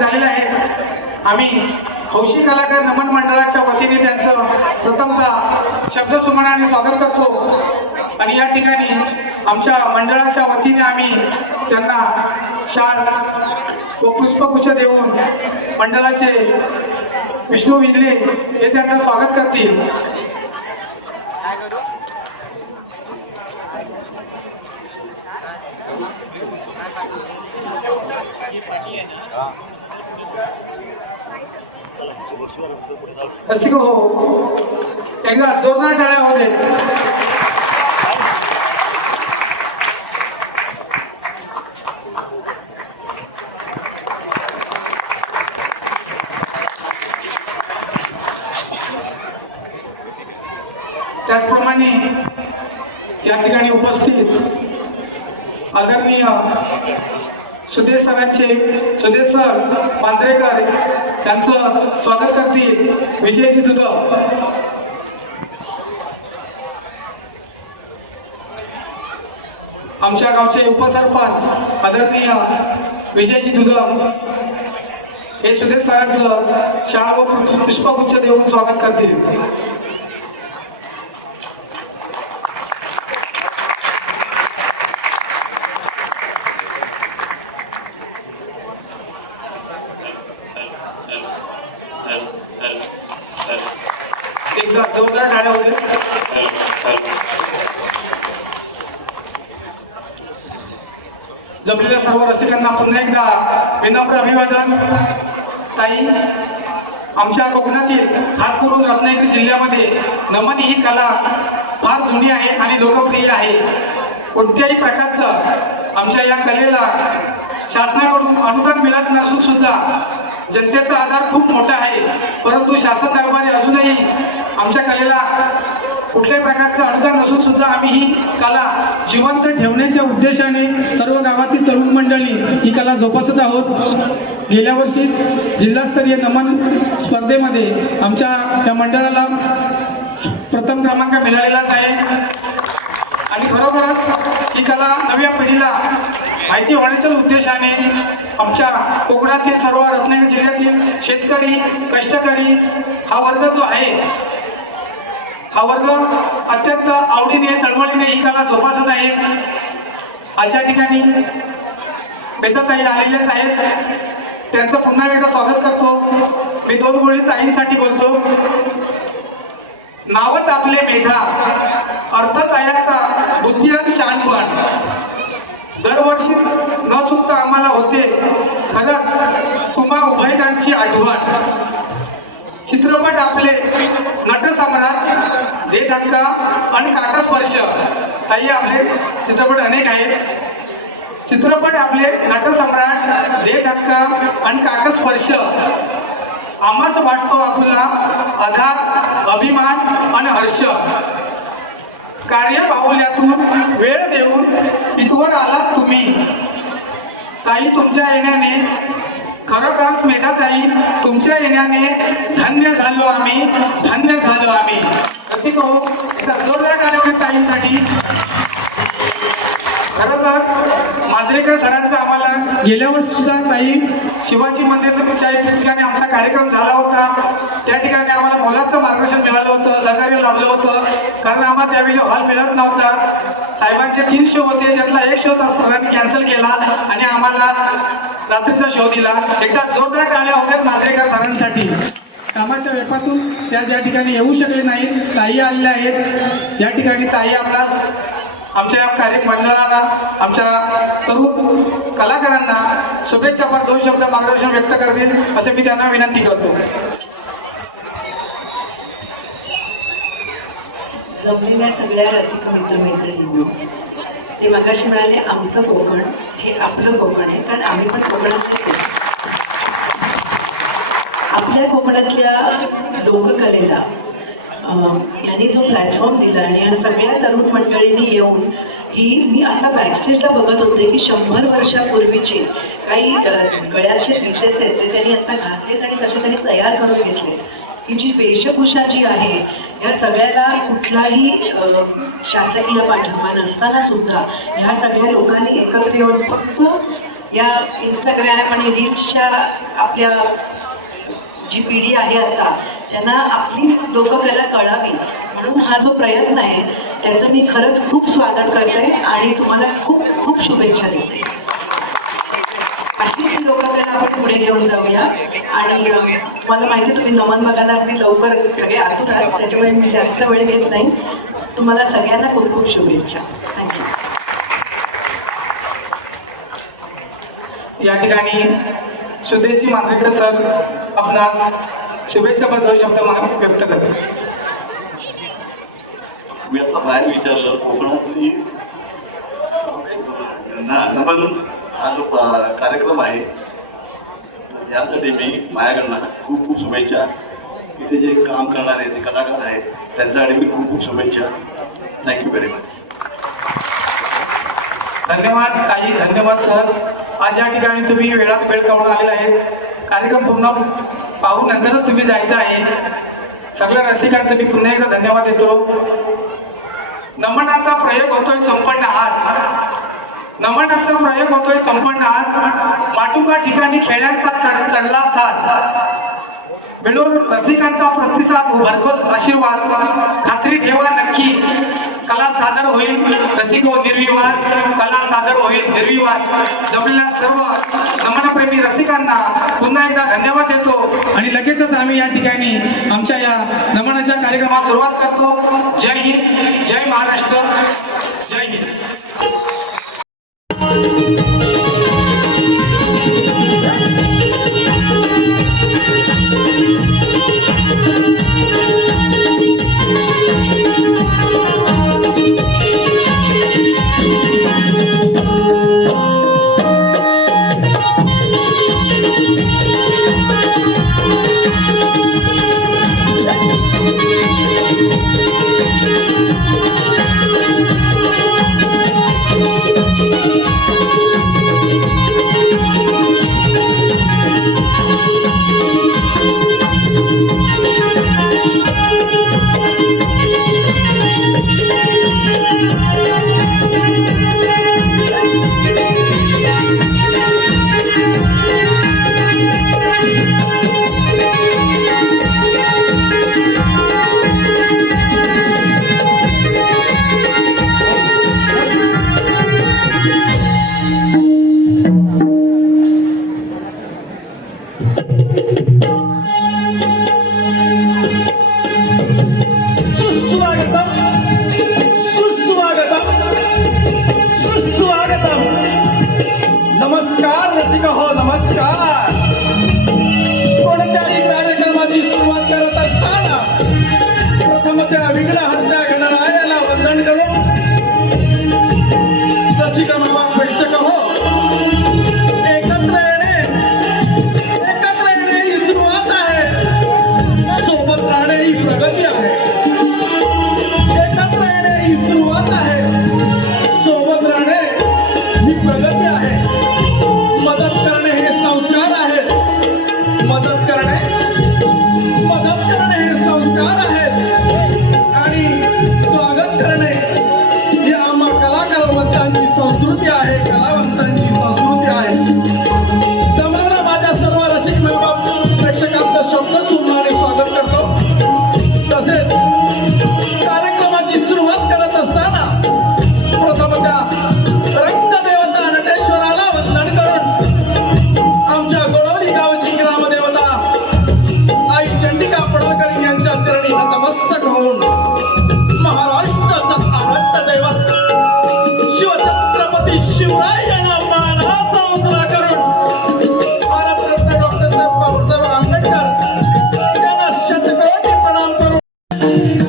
झालेलं आहे. आम्ही हौशी कलाकार नमन मंडळाच्या वतीने त्यांचं प्रथमतः शब्दसुमनाने स्वागत करतो. आणि या ठिकाणी आमच्या मंडळाच्या वतीने आम्ही त्यांना शाल व पुष्पगुच्छ देऊन मंडळाचे विष्णू विजले हे त्यांचं स्वागत करतील. रसिक हो एकदा जोरदार टाळ्या होते त्याचप्रमाणे या ठिकाणी उपस्थित आदरणीय सुदेश सरांचे सुदेश सर मांजरेकर यांचं स्वागत करतील विजयजी दुधव आमच्या गावचे उपसरपंच आदरणीय विजयजी दुधव हे सुदेश सरांचं शाळा व पुष्पगुच्छ देऊन स्वागत करतील एकदा जोरदार टाळ्या होते जमलेल्या सर्व रसिकांना पुन्हा एकदा विनम्र अभिवादन. ताई आमच्या कोकणातील खास करून रत्नागिरी जिल्ह्यामध्ये नमनी ही कला फार जुनी आहे आणि लोकप्रिय आहे. कोणत्याही प्रकारचं आमच्या या कलेला शासनाकडून अनुदान मिळत नसून सुद्धा जनतेचा आधार खूप मोठा आहे. परंतु शासन दरबारी अजूनही आमच्या कलेला कुठल्याही प्रकारचं अडचण नसून सुद्धा आम्ही ही कला जिवंत ठेवण्याच्या उद्देशाने सर्व गावातील तरुण मंडळी ही कला जोपासत आहोत. गेल्या वर्षीच जिल्हास्तरीय नमन स्पर्धेमध्ये आमच्या या मंडळाला प्रथम क्रमांक मिळालेलाच आहे. आणि खरोखरच ही कला नव्या पिढीला माहिती होण्याच्या उद्देशाने आमच्या कोकणातील सर्व रत्नागिरी जिल्ह्यातील शेतकरी कष्टकरी हा वर्ग जो आहे हा वर्ग अत्यंत आवडीने चळवळीने इकाला जोपासत आहे. अशा ठिकाणी बेताताई आलेलेच आहेत त्यांचं पुन्हा एकदा स्वागत करतो. मी दोन गोळी ताईंसाठी बोलतो. नावच आपले मेधा अर्थ तयाचा बुद्धी आणि शहाणपण दरवर्षी न चुकता आम्हाला होते खरंच तुम्हा उभयदांची आठवण. चित्रपट आपले नटसम्राट दे धक्का आणि काकस्पर्श काही ताई आपले चित्रपट अनेक आहेत. चित्रपट आपले नटसम्राट दे धक्का आणि काकस्पर्श आम्हास आम्हाच वाटतो आपला आधार अभिमान आणि हर्ष. कार्य बाहुल्यातून वेळ देऊन इथवर आलात तुम्ही. ताई तुमच्या येण्याने खरोखरच मेधा ताई तुमच्या येण्याने धन्य झालो आम्ही धन्य झालो आम्ही. असे कहू जोरदार कार्यक्रम ताईंसाठी. खरं तर मांजरेकर सरांचं आम्हाला गेल्या वर्षी सुद्धा ताई शिवाजी मंदिरच्या ठिकाणी आमचा कार्यक्रम झाला होता. त्या ठिकाणी आम्हाला मोलाचं मार्गदर्शन मिळालं होतं सहकार्य लाभलं होतं. कारण आम्हाला त्यावेळी हॉल मिळत नव्हता. साहेबांचे तीन शो होते त्यातला एक शो सरांनी कॅन्सल केला. आणि आम्हाला रात्रीचा शो दिला. एकदा जोरदार टाळ्या होत्या मांजरेकर सरांसाठी. कामाच्या वेपातून त्या ज्या ठिकाणी येऊ शकले नाही. ताई आलेल्या आहेत. या ठिकाणी ताई आपणास आमच्या कार्यमंडळाला आमच्या तरुण कलाकारांना शुभेच्छा पर दोन शब्द मार्गदर्शन व्यक्त करतील असे मी त्यांना विनंती करतो. जमलेल्या सगळ्या रसिक मित्रमैत्रिणींनो ते मगाशी म्हणाले आमचं कोकण. हे आपलं कोकण आहे कारण आम्ही पण कोकणातलेच आहे. आपल्या कोकणातल्या लोककलेला यांनी जो प्लॅटफॉर्म दिला आणि या सगळ्या तरुण मंडळींनी येऊन ही मी आता बॅकस्टेजला बघत होते की शंभर वर्षापूर्वीची काही गळ्यातले पीसेस आहेत ते त्यांनी आता घातलेत आणि कसे त्यांनी तयार करून घेतले ही जी वेशभूषा जी आहे या सगळ्याला कुठलाही शासकीय पाठिंबा नसताना सुद्धा ह्या सगळ्या लोकांनी एकत्र येऊन फक्त या इंस्टाग्राम आणि रील्सच्या आपल्या जी पिढी आहे आता त्यांना आपली लोककला कळावी. म्हणून हा जो प्रयत्न आहे त्याचं मी खरंच खूप स्वागत करते आणि तुम्हाला खूप खूप शुभेच्छा देते. आपण पुढे घेऊन जाऊया. आणि मला माहिती आहे तुम्ही नमन बघायला अगदी लवकर सगळे आतून आहात. त्याच्यामुळे मी जास्त वेळ घेत नाही. तुम्हाला सगळ्यांना खूप खूप शुभेच्छा. थँक्यू या ठिकाणी सुदेशी मांजरेकर सर आपणास शुभेच्छा दोन शब्द मा- व्यक्त करतो मी आता बाहेर विचारलं कोकणातली ना नमन हा जो कार्यक्रम आहे त्यासाठी मी माझ्याकडनं खूप खूप शुभेच्छा. इथे जे काम करणारे जे कलाकार आहेत त्यांच्यासाठी मी खूप खूप शुभेच्छा. थँक्यू व्हेरी मच धन्यवाद काही धन्यवाद सर. आज या ठिकाणी तुम्ही वेळात वेळ काढून आलेला आहे. कार्यक्रम पूर्ण पाहून नंतरच तुम्ही जायचं आहे. सगळ्या रसिकांचं मी पुन्हा एकदा धन्यवाद देतो. नमनाचा प्रयोग होतोय संपन्न आज. नमनाचा प्रयोग होतोय संपन्न आज माटुंगा ठिकाणी खेळ्यांचा चढला साज. मिळून रसिकांचा प्रतिसाद व भरघोस आशीर्वाद. खात्री ठेवा नक्की. कला सादर होईल रसिक व निर्विवाद. कला सादर होईल निर्विवाद. जमलेल्या सर्व नमनप्रेमी रसिकांना पुन्हा एकदा धन्यवाद देतो. आणि लगेचच आम्ही या ठिकाणी आमच्या या नमनाच्या कार्यक्रमात सुरुवात करतो. जय हिंद जय महाराष्ट्र. जय हिंद. Música ही सुरुवात आहे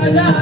Hello.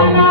Oh,